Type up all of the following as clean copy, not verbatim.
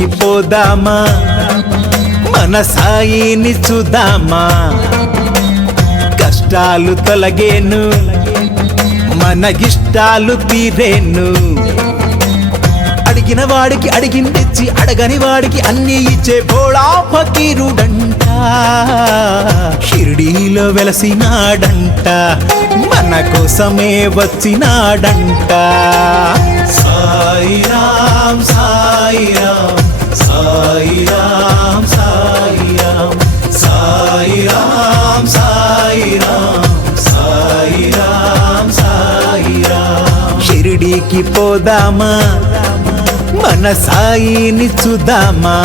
షిరిడీకి పోదామా, మన సాయిని చూద్దామా. కష్టాలు తొలగేను, మన ఇష్టాలు తీరేను. అడిగిన వాడికి అడిగిందిచ్చి, అడగని వాడికి అన్ని ఇచ్చే భోళా ఫకీరుడంట. షిరిడీలో వెలసినాడంట, మన కోసమే వచ్చినాడంట. సాయిరామ్ సాయిరామ్ సాయిరామ్ సాయిరామ్ సాయిరామ్ సాయిరామ్ సాయిరామ్ సాయిరామ్. షిరిడీకి పోదామా, మన సాయిని చూద్దామా.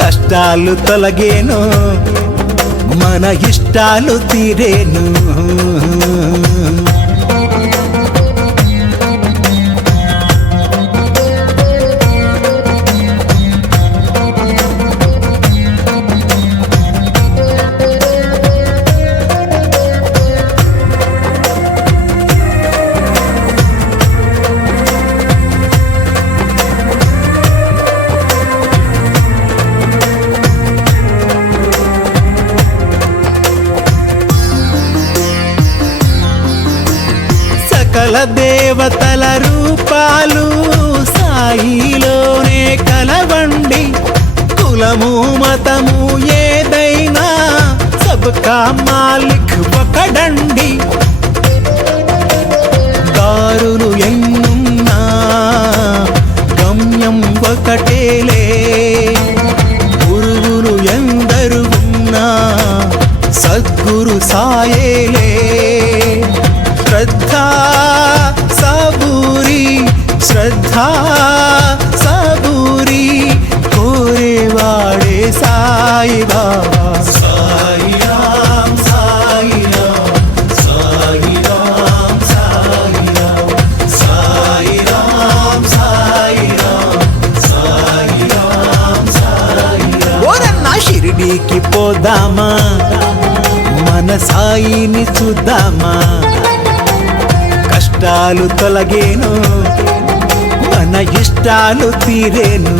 కష్టాలు తొలగేను, మన ఇష్టాలు తీరేను. సకల దేవతల రూపాలు సాయిలోనే కలవండి. కులము మతము ఏదైనా సబ్కా మాలిక్ ఒకడండి. దారులు ఎన్నున్నా గమ్యం ఒకటేలే. గురువులు ఎందరు ఉన్నా సద్గురు సాయేలే. శ్రద్ధా సబూరి శ్రద్ధా సబూరి కోరేవాడే సాయి బాబా. సాయిరామ్ సాయిరామ్ సాయిరామ్ సాయిరామ్ సాయిరామ్ సాయిరామ్ సాయిరామ్ సాయిరామ్. ఓరన్నా షిరిడీకి పోదామా, మన సాయిని చూద్దామా. కష్టాలు తొలగేను, మన ఇష్టాలు తీరేను.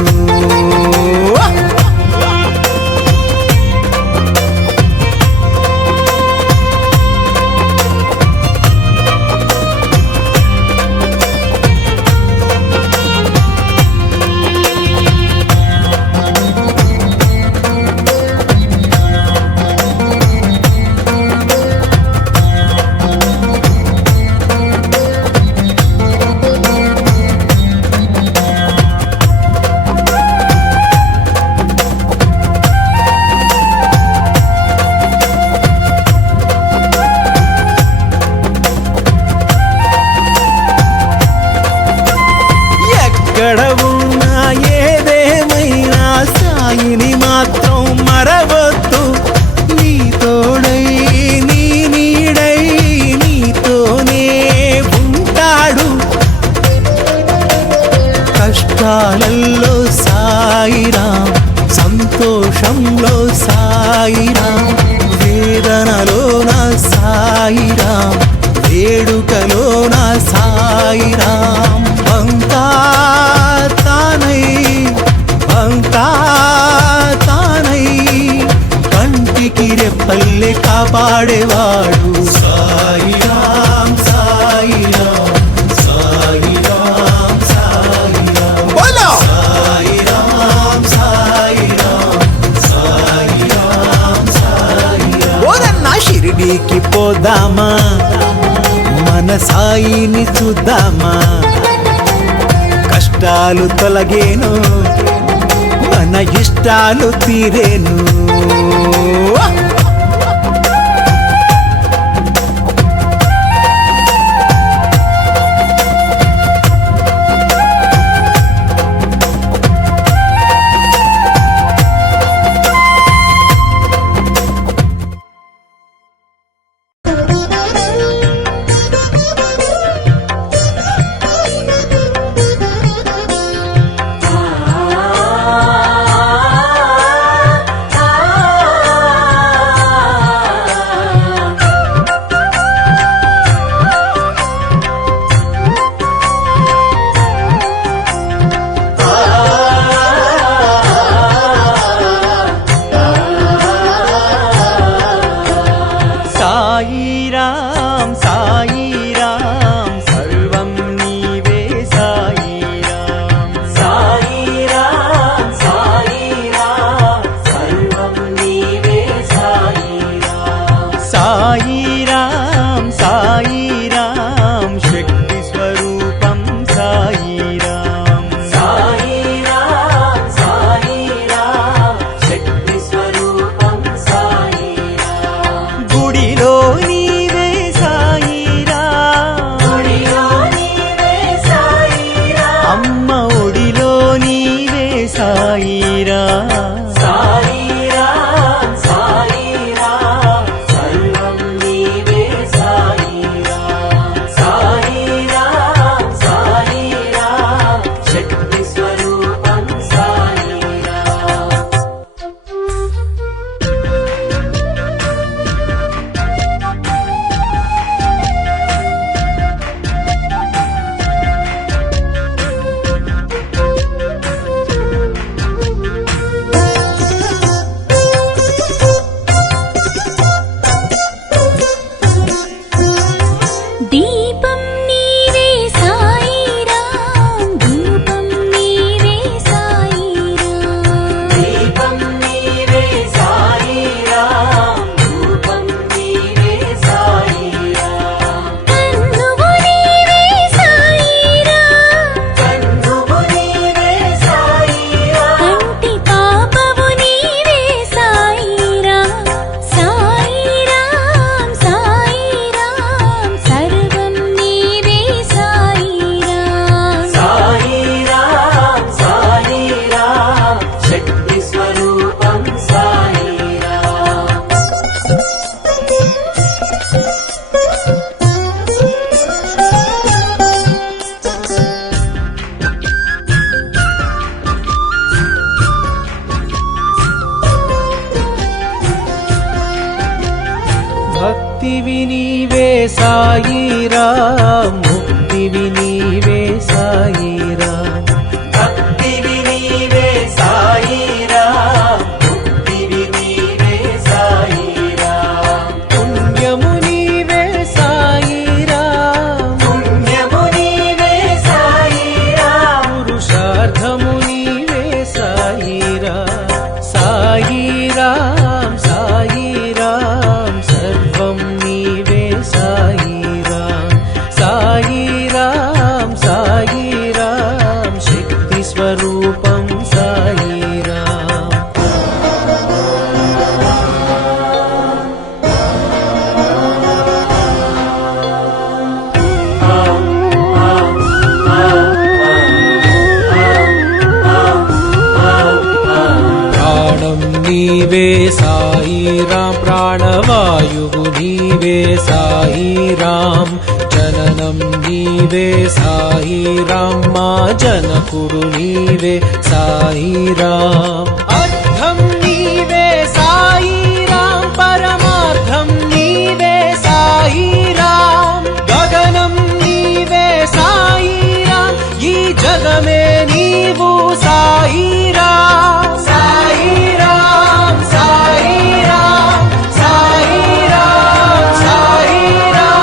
ఎక్కడ ఉన్నా ఏదేమైనా సాయిని మాత్రం మరవద్దు. నీ తోడై నీ నీడై నీతోనే ఉంటాడు. కష్టాలలో సాయిరామ్, సంతోషంలో సాయిరామ్, వేదనలోన సాయిరామ్, వేడుకలోన సాయిరామ్. అంతా తానై అంతా తానై కంటికి రెప్పల్లే కాపాడేవాడు. సాయిరామ్ సాయిరామ్ సాయిరామ్ సాయిరామ్ సాయిరామ్ సాయిరామ్ సాయిరామ్ సాయిరామ్. ఓరన్నా షిరిడీకి పోదామా, మన సాయిని చూద్దామా. కష్టాలు తొలగేను, మన ఇష్టాలు తీరేను. సాయిరాం సాయిరాం సాయిరాం సర్వం నీవే సాయిరాం సాయిరాం సాయిరాం శక్తి స్వరూపం సాయిరాం దీపం నీవే సాయిరాం ధూపం నీవే సాయిరాం దీపం నీవే సాయిరాం ధూపం నీవే సాయిరాం కన్నువు నీవే సాయిరాం కన్నువు నీవే సాయిరాం కంటి పాపవు నీవే సాయిరాం సాయిరాం సాయిరాం సర్వం నీవే సాయిరాం సాయిరాం సాయిరాం శక్తి స్వరూపం సాయిరాం భక్తివి నీవే సాయిరాం ముక్తివి నీవే సాయిరాం భక్తివి నీవే సాయిరాం ముక్తివి నీవే సాయిరాం పుణ్యము నీవే సాయిరాం పుణ్యము నీవే సాయిరాం పురుషార్థము నీవే సాయిరాం సాయిరాం సాయిరాం సర్వం నీవే సాయిరాం సాయిరాం సాయిరాం శక్తి స్వరూపం సాయిరాం ప్రాణం నీవే సాయిరాం ప్రాణవాయువు నీవే సాయిరాం జననం నీవే సాయిరాం మా జనకుడు నీవే సాయిరాం అర్థం నీవే సాయిరాం పరమార్థం నీవే సాయిరాం గగనం నీవే సాయిరాం ఈ జగమే నీవు సాయిరాం సాయిరాం సాయిరాం సాయిరాం సాయిరాం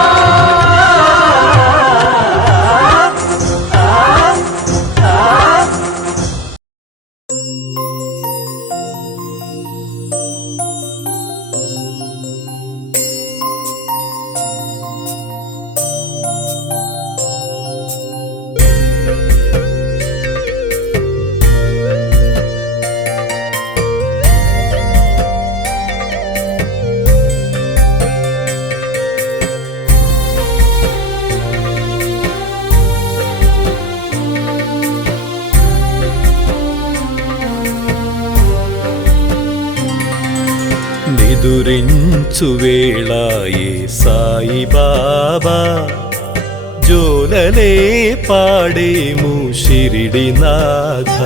నిదురించు వేళాయే సాయిబాబా జోలలే పాడేము షిరిడినాథ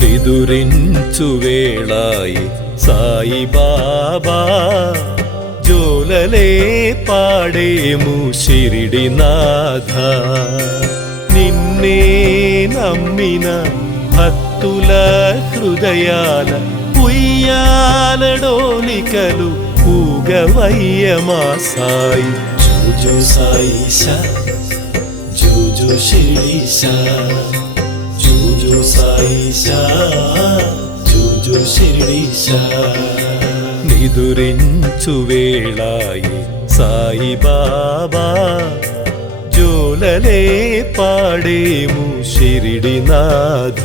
నిదురించు వేళాయే సాయిబాబా జోలలే పాడేము షిరిడినాథ నిన్నే నమ్మిన భక్తుల హృదయాల ఉయ్యాలడోలికలు ఊగవయ్యమా సాయి జూజు సాయిషా జూజు శిరీషా జూజు సాయిషా జూజు శిరీషా నిదురించు వేళాయే సాయిబాబా జోలలే పాడేము షిరిడినాథ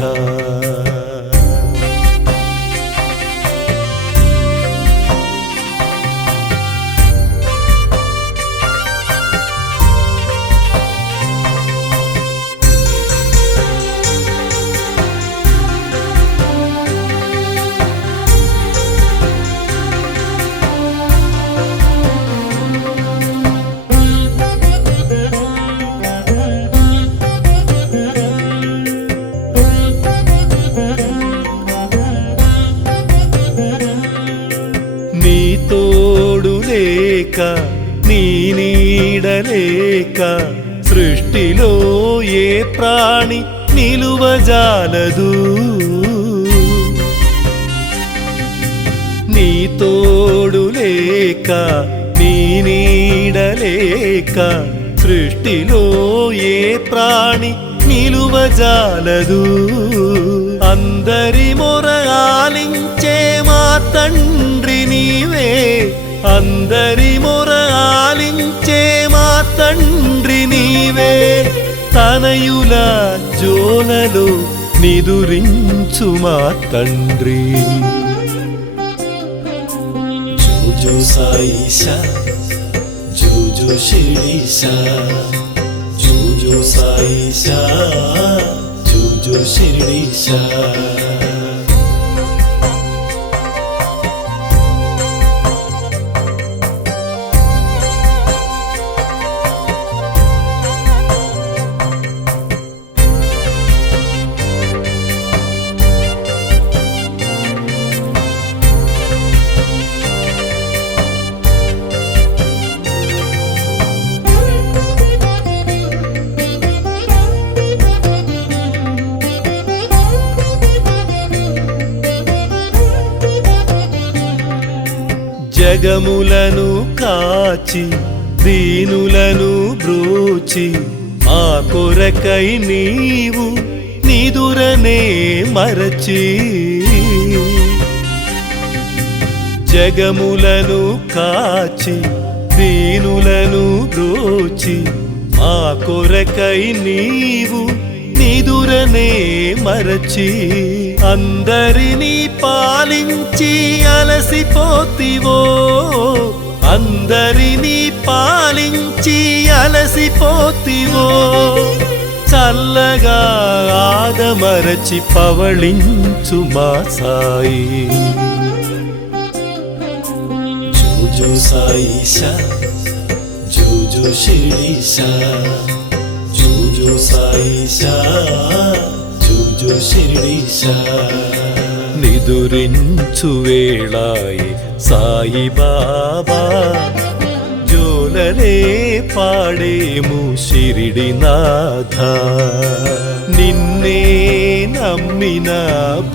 లేక నీ నీడలేక సృష్టిలో ఏ ప్రాణి నిలువజాలదు నీ తోడు లేక నీ నీడలేక సృష్టిలో ఏ ప్రాణి నిలువజాలదు అందరి మొర ఆలించే మా తండ్రి నీవే అందరి మొర ఆలించే మా తండ్రి నీవే తనయుల జోలలో నిదురించు మా తండ్రి జూజు సాయిషా జూజు శిరీషా జూజు సాయిషా జూజు శిరీషా జగములను కాచి దీనులను బ్రోచి మా కొరకై నీవు నిదురనే మరచి జగములను కాచి దీనులను బ్రోచి మా కొరకై నీవు నిదురనే మరచి అందరినీ పాలించి అలసిపోతివో అందరినీ పాలించి అలసిపోతివో చల్లగా ఆదమరచి పవళించు మా సాయి జూజు సాయిషా జూజు శిరీషా జూజు సాయిషా జూజు శిరీషా నిదురించు వేళాయి సాయి బాబా జోలలే పాడేము షిరిడినాథ నిన్నే నమ్మిన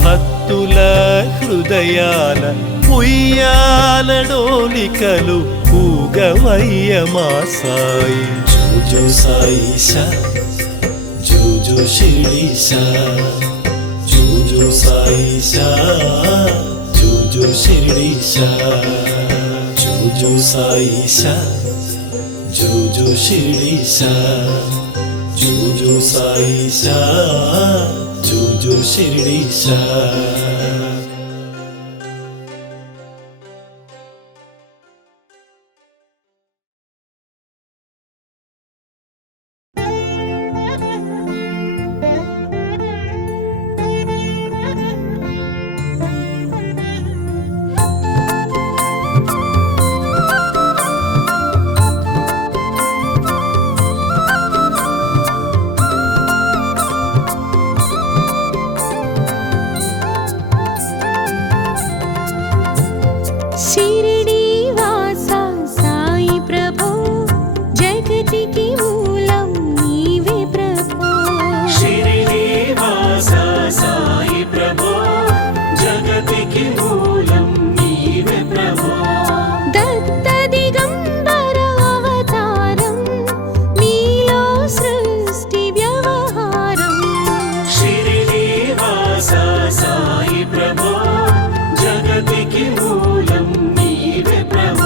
భక్తుల హృదయాల ఉయ్యాల డోలికలు ఊగవయ్య మా సాయి జూజు సాయిషా జూజు శిరీషా జూజు సాయిషా జూజు శిరీషా జూజు సాయిషా జూజు శిరీషా జూజు సాయిషా జూజు శిరీషా शिरडी वासा साई प्रभो जगतिकी मूलं नीवे प्रभो शिरडी वासा साई प्रभो जगतिकी मूलं नीवे प्रभो दत्त दिगंबर अवतारं नीलो सृष्टि व्यवहारं शिरडी वासा साई प्रभो जगतिकी मूलं नीवे प्रभो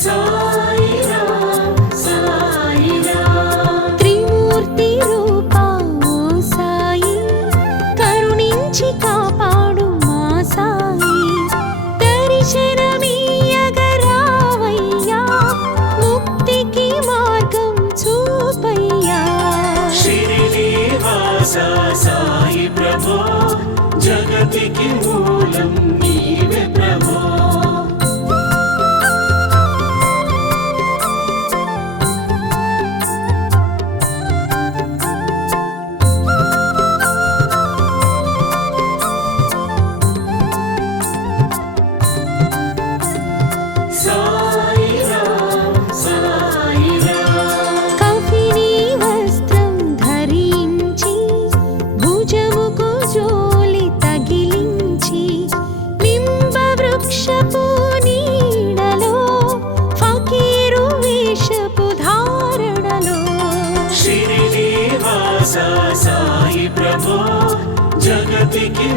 साई राम साई राम त्रिमूर्ति रूपा ओ साई करुणिंచి కాపాడు మా సాయి దర్శనమీయగరావయ్యా ముక్తికి మార్గం చూపయ్యా शिरडी वासा साई प्रभो जगतिकी मूलं नीवे प्रभो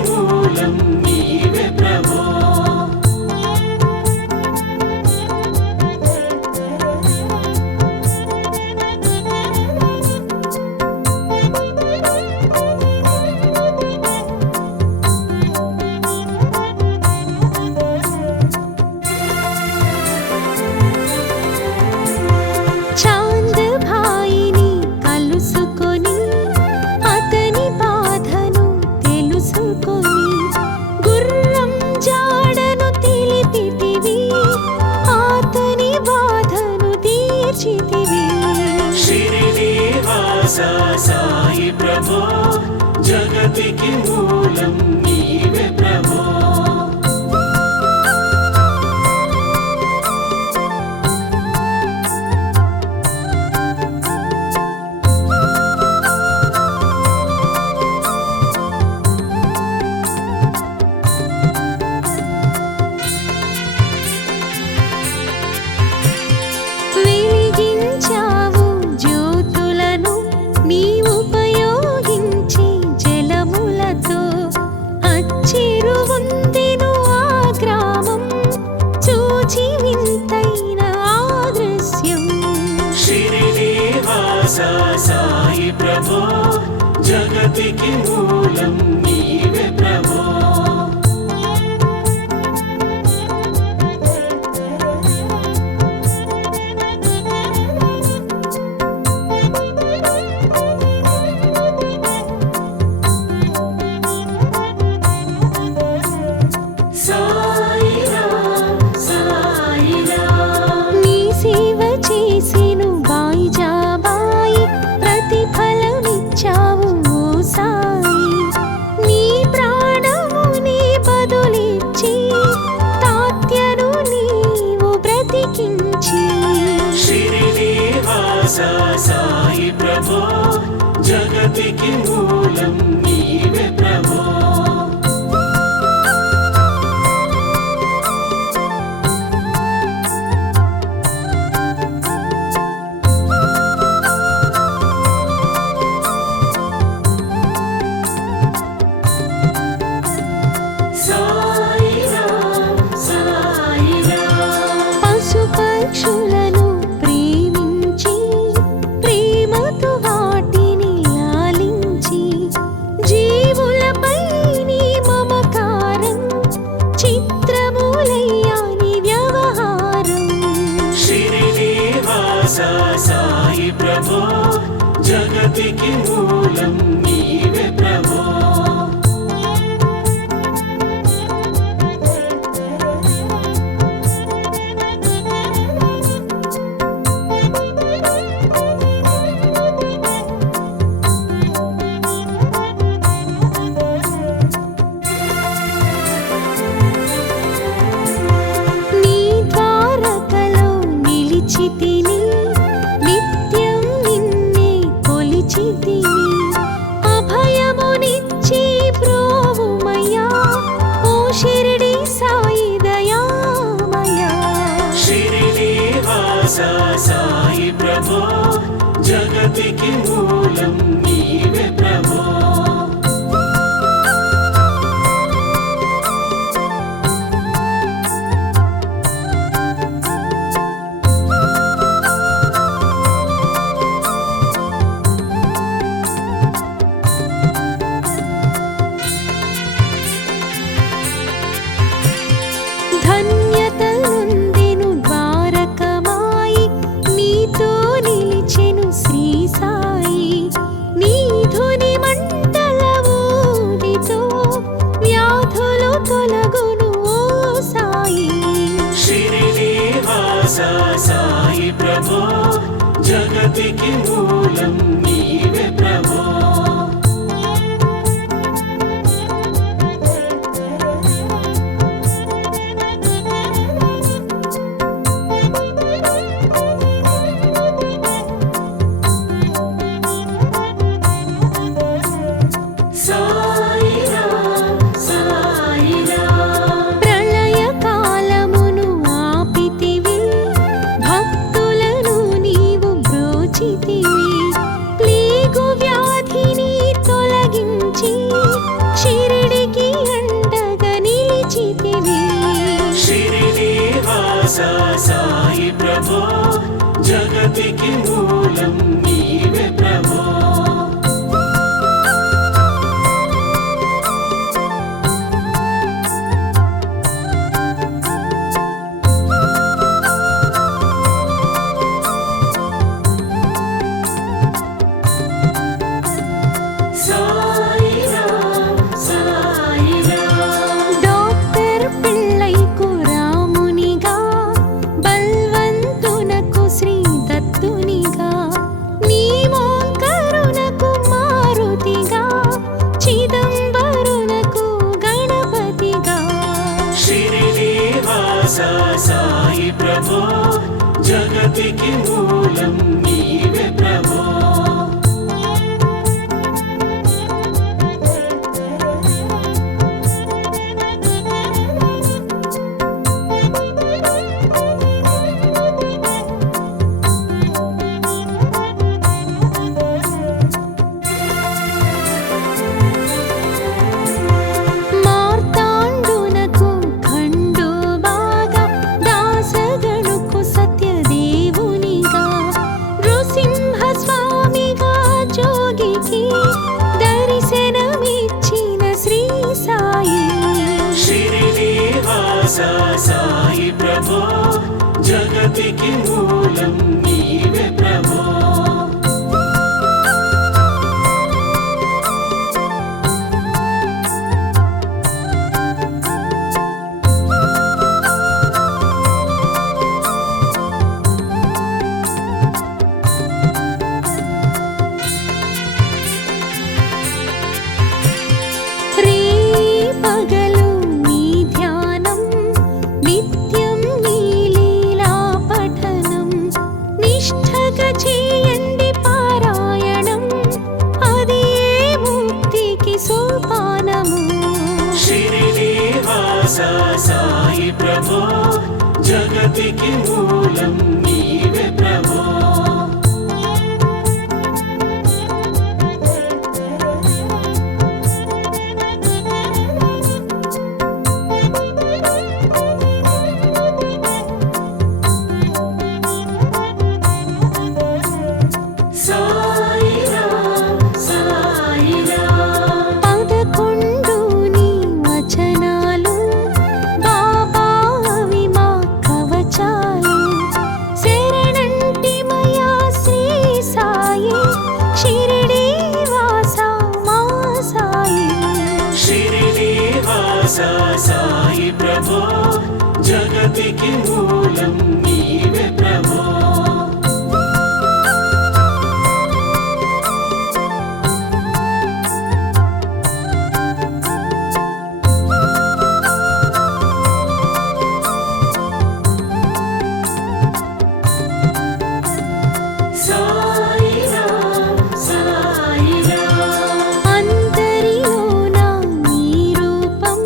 మూలం నీవే ప్రభో. చాంద్ భాయిని కలుసుకొని అతని బాధను తెలుసుకొని గుర్రం జాడను తెలిపితివి, అతని బాధను తీర్చితివి. షిరిడి వాస సాయి ప్రభో, జగతికి మూలం నీవే ప్రభో. వెలిగించావు జ్యోతులను నీ ఉపయోగించి జలములతో, అచ్చిరువుందెను ఆ గ్రామం చూచి వింతైన ఆ దృశ్యం. షిరిడి వాస సాయి ప్రభో, జగతికి మూలం నీవే ప్రభో. సాయిరాం సాయిరాం. నీ సేవ చేసెను బాయిజాబాయి, ప్రతిఫలమిచ్చావు ఓ సాయి. నీ ప్రాణముని బదులిచ్చి తాత్యను నీవు బ్రతికించి. షిరిడి వాస సాయి ప్రభో, జగతికి మూలం నీవే ప్రభో. సాయిరాం సాయిరాం. పశుపక్షులను ప్రేమించి ప్రేమతో వాటిని లాలించి, జీవులపై నీ మమకారం చిత్రమూలయ్యా నీ వ్యవహారం. షిరిడి వాస సాయి ప్రభో, జగతికి మూలం నీవే ప్రభో. నీ ద్వారకలో నిలిచితిని, నిత్యం నిన్నే కొలిచితిని. అభయమునిచ్చి ప్రోవుమయ్యా ఓ షిరిడి సాయి దయామయా. షిరిడి వాస సాయి ప్రభో, జగతికి మూలం నీవే ప్రభో. ధన్యతలుందెను ద్వారకమాయి, నీతో నిలిచెను శ్రీ సాయి. నీ ధుని మంటల ఊదితో వ్యాధులు తొలగును ఓ సాయి. షిరిడి వాస సాయి ప్రభో, జగతికి మూలం నీవే ప్రభో. సాయిరాం సాయిరాం. ప్రళయ కాలమును ఆపితివి, భక్తులను నీవు బ్రోచితివి. జగతికి మూలం నీవే ప్రభో. మార్తాండునకు ఖండు బాగా దాసగణుకు సత్యదేవునిగా నృసింహ స్వామిగా జోగికి దర్శనమిచ్చిన శ్రీ సాయి షిరిడి వాస సాయి ప్రభో, జగతికి మూలం నీవే ప్రభో. రే పగలు నీ ధ్యానం నిత్యం నీ లీలా పఠనం నిష్ఠగా చేయండి పారాయణం అది ముక్తికి సోపానము షిరిడి వాస సాయి ప్రభో, జగతికి మూలం నీవే ప్రభో. సాయిరామ్ సాయిరామ్. 11 నీ వచనాలు బాబా అవి మా కవచాలు శరణంటిమయా శ్రీ సాయి షిరిడి వాస మా సాయి షిరిడి వాస సాయి ప్రభో, జగతికి మూలం నీవే ప్రభో. సాయిరామ్ సాయిరామ్. అంతరిలోన నీ రూపం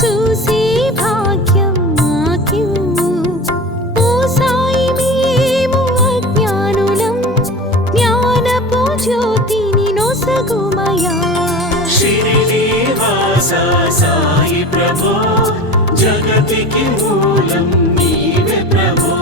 చూసే భాగ్యం మాకివ్వు ఓ సాయి మేము అజ్ఞానులం జ్ఞానపు జ్యోతిని నొసగుమయా షిరిడి వాస సాయి ప్రభో, జగతికి మూలం నీవే ప్రభో.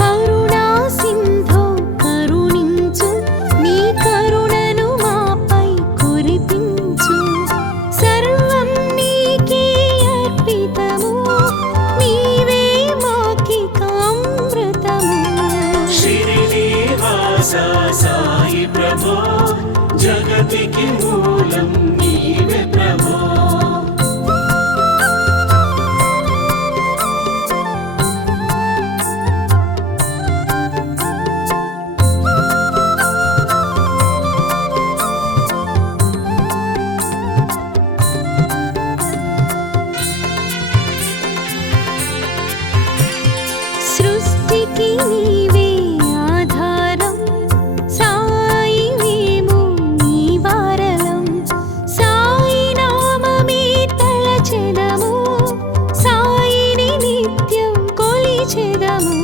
కరుణా సింధో కరుణించు నీ కరుణను మాపై కురిపించు సర్వం నీకే అర్పితము నీవే మాకిక అమృతము షిరిడి వాస సాయి ప్రభో, జగతికి మూలం నీవే ప్రభో. సృష్టికి నీవే ఆధారం సాయి మేము నీ వారలం సాయి నామమే తలచెదము సాయిని నిత్యం కొలిచెదము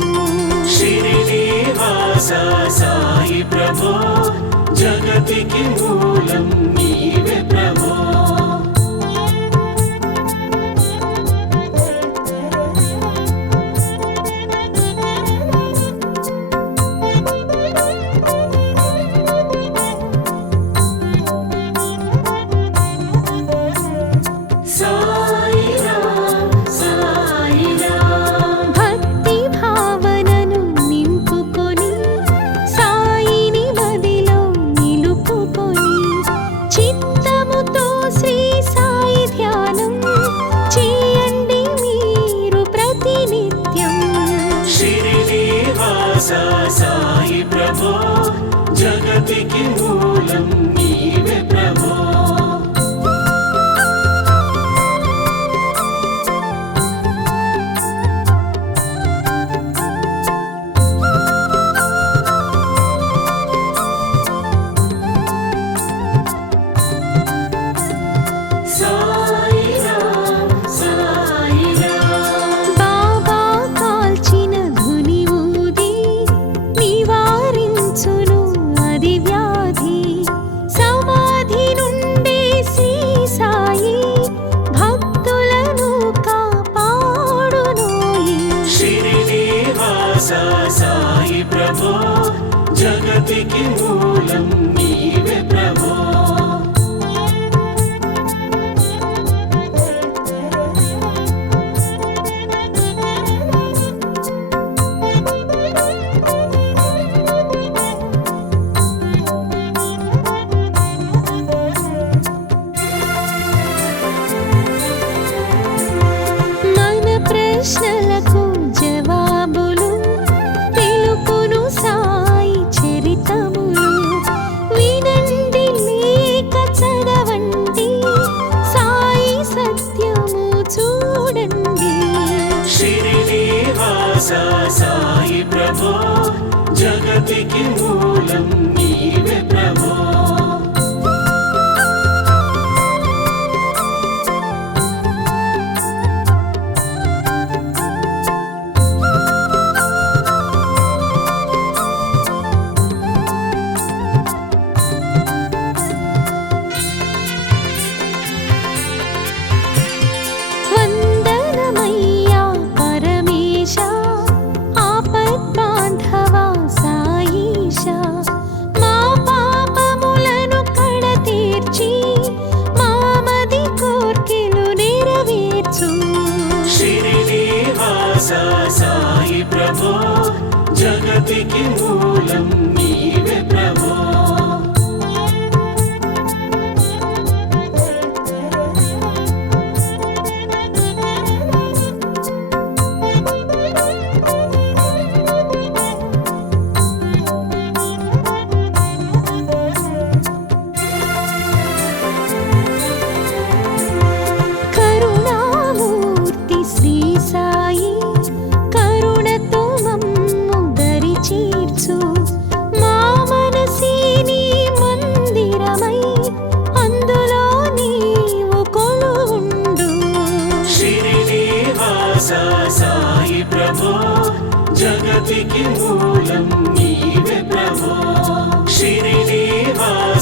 షిరిడి వాస సాయి ప్రభో, జగతికి మూలం నీవే ప్రభో. సాయిరామ్ సాయిరామ్. భక్తి భావనను నింపుకొని సాయిని మదిలో నిలుపుకొని చిత్తముతో శ్రీ సాయి ధ్యానం చేయండి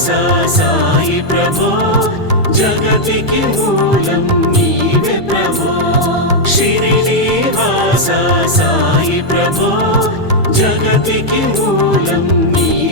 శ్రీనివాస సాయి ప్రభో జగతికి మూలం నీవే ప్రభో శ్రీనివాస సాయి ప్రభో జగతికి మూలం నీవే